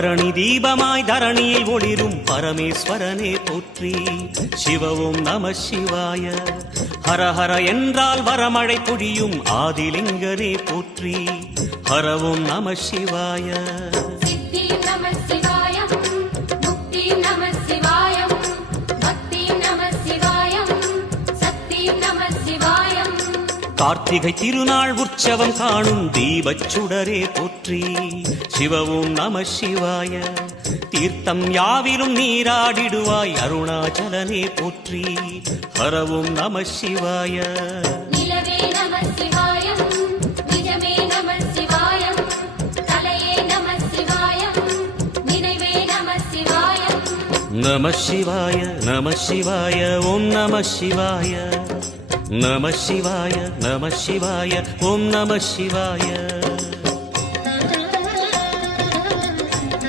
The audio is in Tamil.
பரணி தீபமாய் தரணியில் ஒளிரும் பரமேஸ்வரனே போற்றி. சிவ ஓம் நம சிவாய. ஹர ஹர என்றால் வரமழை பொழியும் ஆதிலிங்கனே போற்றி. ஹர ஓம் நம சிவாய. கார்த்திகை திருநாள் உற்சவம் காணும் தீபச்சுடரே போற்றி. சிவ ஓம் நம சிவாய. தீர்த்தம் யாவிலும் நீராடிடுவாய் அருணாச்சலனே போற்றி. ஹர ஓம் நம சிவாய. நம சிவாய நம சிவாய ஓம் நம சிவாய. நம சிவாய நம சிவாய ஓம் நம சிவாய.